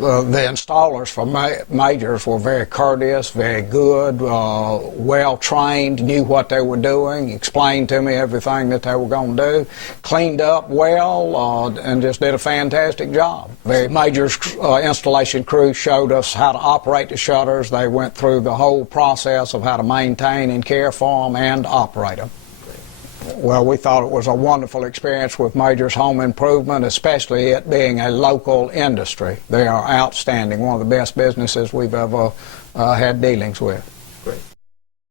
The installers for Majors were very courteous, very good, well trained, knew what they were doing, explained to me everything that they were going to do, cleaned up well, and just did a fantastic job. The Majors installation crew showed us how to operate the shutters. They went through the whole process of how to maintain and care for them and operate them. Well, we thought it was a wonderful experience with Majors Home Improvement, especially it being a local industry. They are outstanding, one of the best businesses we've ever had dealings with. Great.